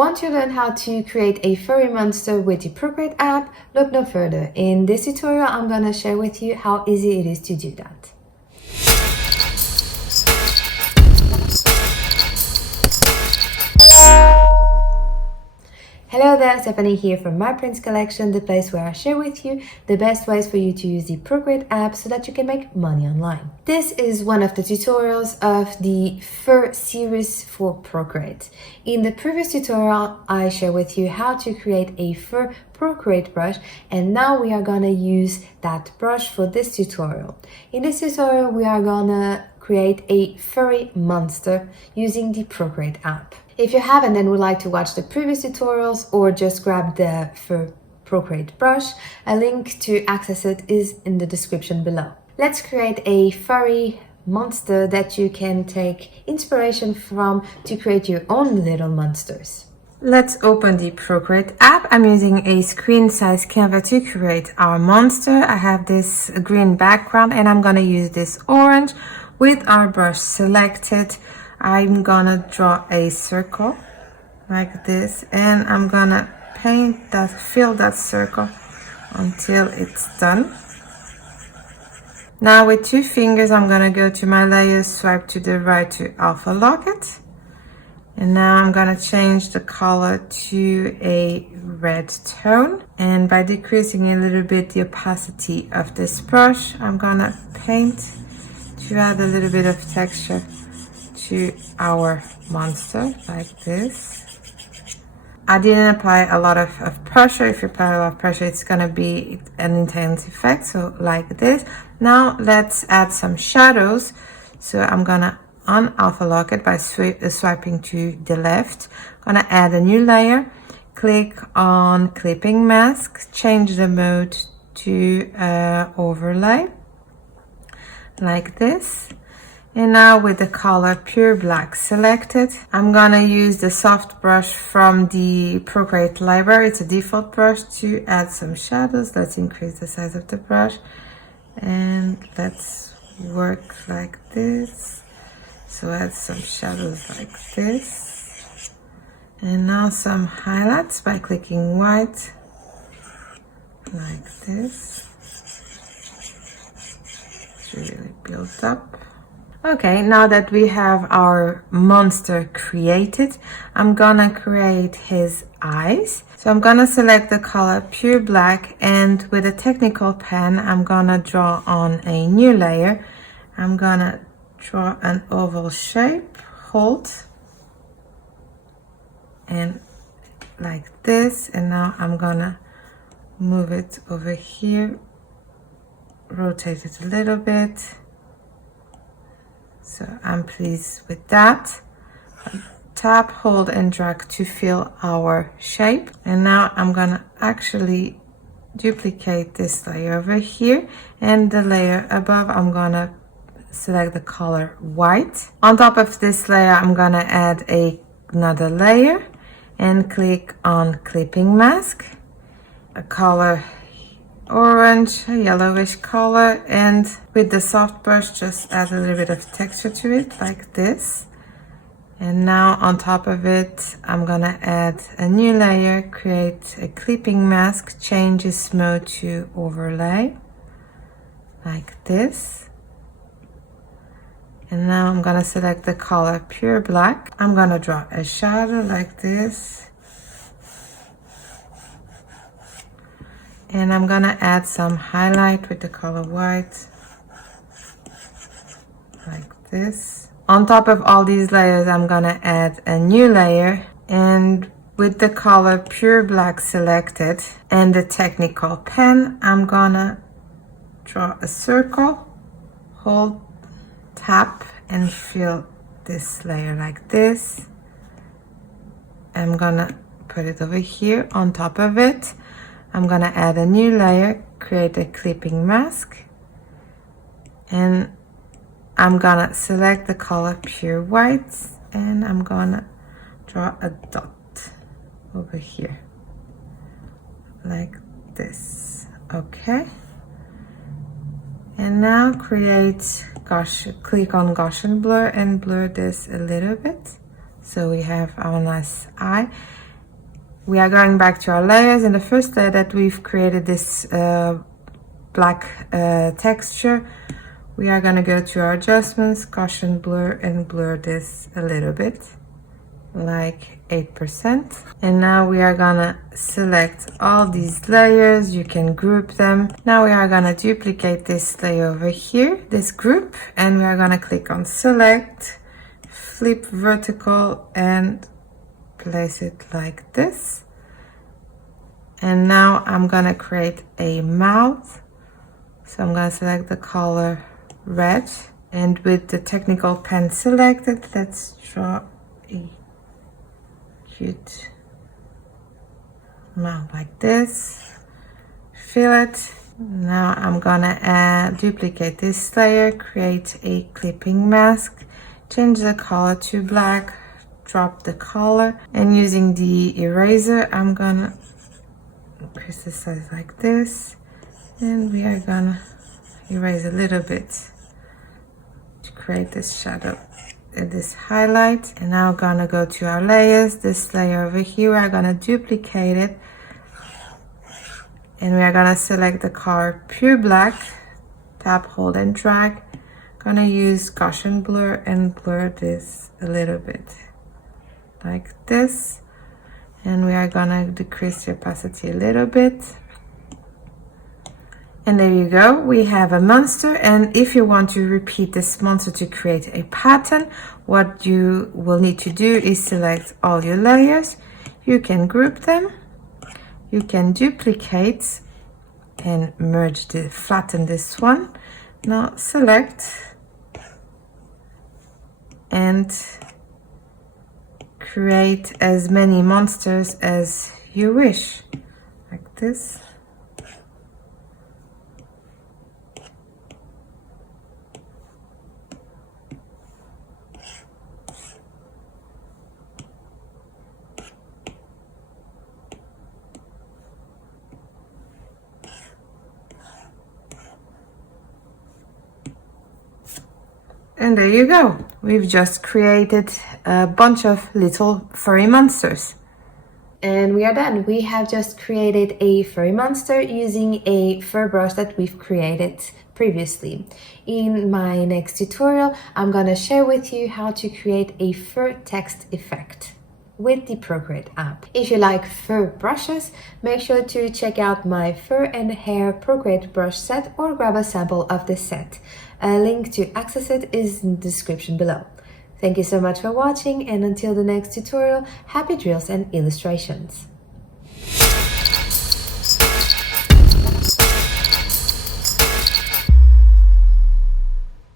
Want to learn how to create a furry monster with the Procreate app? Look no further. In this tutorial, I'm gonna share with you how easy it is to do that. Hello there, Stephanie here from My Prints Collection, the place where I share with you the best ways for you to use the Procreate app so that you can make money online. This is one of the tutorials of the Fur series for Procreate. In the previous tutorial, I shared with you how to create a Fur Procreate brush, and now we are gonna use that brush for this tutorial. In this tutorial, we are gonna create a furry monster using the Procreate app. If you haven't and would like to watch the previous tutorials or just grab the Fur Procreate brush, a link to access it is in the description below. Let's create a furry monster that you can take inspiration from to create your own little monsters. Let's open the Procreate app. I'm using a screen size canvas to create our monster. I have this green background and I'm gonna use this orange. With our brush selected, I'm gonna draw a circle like this, and I'm gonna fill that circle until it's done. Now with 2 fingers, I'm gonna go to my layers, swipe to the right to alpha lock it. And now I'm gonna change the color to a red tone. And by decreasing a little bit the opacity of this brush, I'm gonna paint to add a little bit of texture to our monster like this. I didn't apply a lot of pressure. If you apply a lot of pressure, it's gonna be an intense effect, so like this. Now let's add some shadows. So I'm gonna un-alpha lock it by swiping to the left. Gonna add a new layer, click on clipping mask, change the mode to overlay like this. And now with the color Pure Black selected, I'm gonna use the soft brush from the Procreate library. It's a default brush to add some shadows. Let's increase the size of the brush and let's work like this. So add some shadows like this. And now some highlights by clicking white like this. It's really built up. Okay, now that we have our monster created, I'm gonna create his eyes. So I'm gonna select the color Pure Black, and with a technical pen, I'm gonna draw on a new layer. I'm gonna draw an oval shape, hold, and like this. And now I'm gonna move it over here, rotate it a little bit. So I'm pleased with that. Tap, hold, and drag to fill our shape. And now I'm gonna actually duplicate this layer over here, and the layer above, I'm gonna select the color white. On top of this layer, I'm gonna add another layer and click on clipping mask, a color orange, a yellowish color, and with the soft brush just add a little bit of texture to it like this. And now on top of it, I'm gonna add a new layer, create a clipping mask, change its mode to overlay like this. And now I'm gonna select the color Pure Black. I'm gonna draw a shadow like this. And I'm gonna add some highlight with the color white, like this. On top of all these layers, I'm gonna add a new layer, and with the color Pure Black selected and the technical pen, I'm gonna draw a circle, hold, tap, and fill this layer like this. I'm gonna put it over here on top of it. I'm gonna add a new layer, create a clipping mask, and I'm gonna select the color Pure White, and I'm gonna draw a dot over here like this. Okay, and now click on Gaussian blur and blur this a little bit so we have our nice eye. we are going back to our layers. In the first layer that we've created this black texture, we are going to go to our adjustments, caution blur, and blur this a little bit, like 8%. And now we are gonna select all these layers. You can group them. Now we are gonna duplicate this layer over here, this group, and we are gonna click on select, flip vertical, and place it like this. And now I'm gonna create a mouth. So I'm gonna select the color red, and with the technical pen selected, let's draw a cute mouth like this. Fill it. Now I'm gonna duplicate this layer, create a clipping mask, change the color to black, drop the color, and using the eraser I'm gonna increase the size like this, and we are gonna erase a little bit to create this shadow and this highlight. And now I'm gonna go to our layers. This layer over here, we're gonna duplicate it, and we are gonna select the color pure black, tap, hold, and drag. Gonna use caution blur and blur this a little bit like this, and we are gonna decrease the opacity a little bit. And there you go, we have a monster. And if you want to repeat this monster to create a pattern, what you will need to do is select all your layers. You can group them, you can duplicate and merge flatten this one. Now select and create as many monsters as you wish, like this. And there you go. We've just created a bunch of little furry monsters. And we are done. We have just created a furry monster using a fur brush that we've created previously. In my next tutorial, I'm gonna share with you how to create a fur text effect with the Procreate app. If you like fur brushes, make sure to check out my Fur and Hair Procreate Brush set or grab a sample of this set. A link to access it is in the description below. Thank you so much for watching, and until the next tutorial, happy drills and illustrations!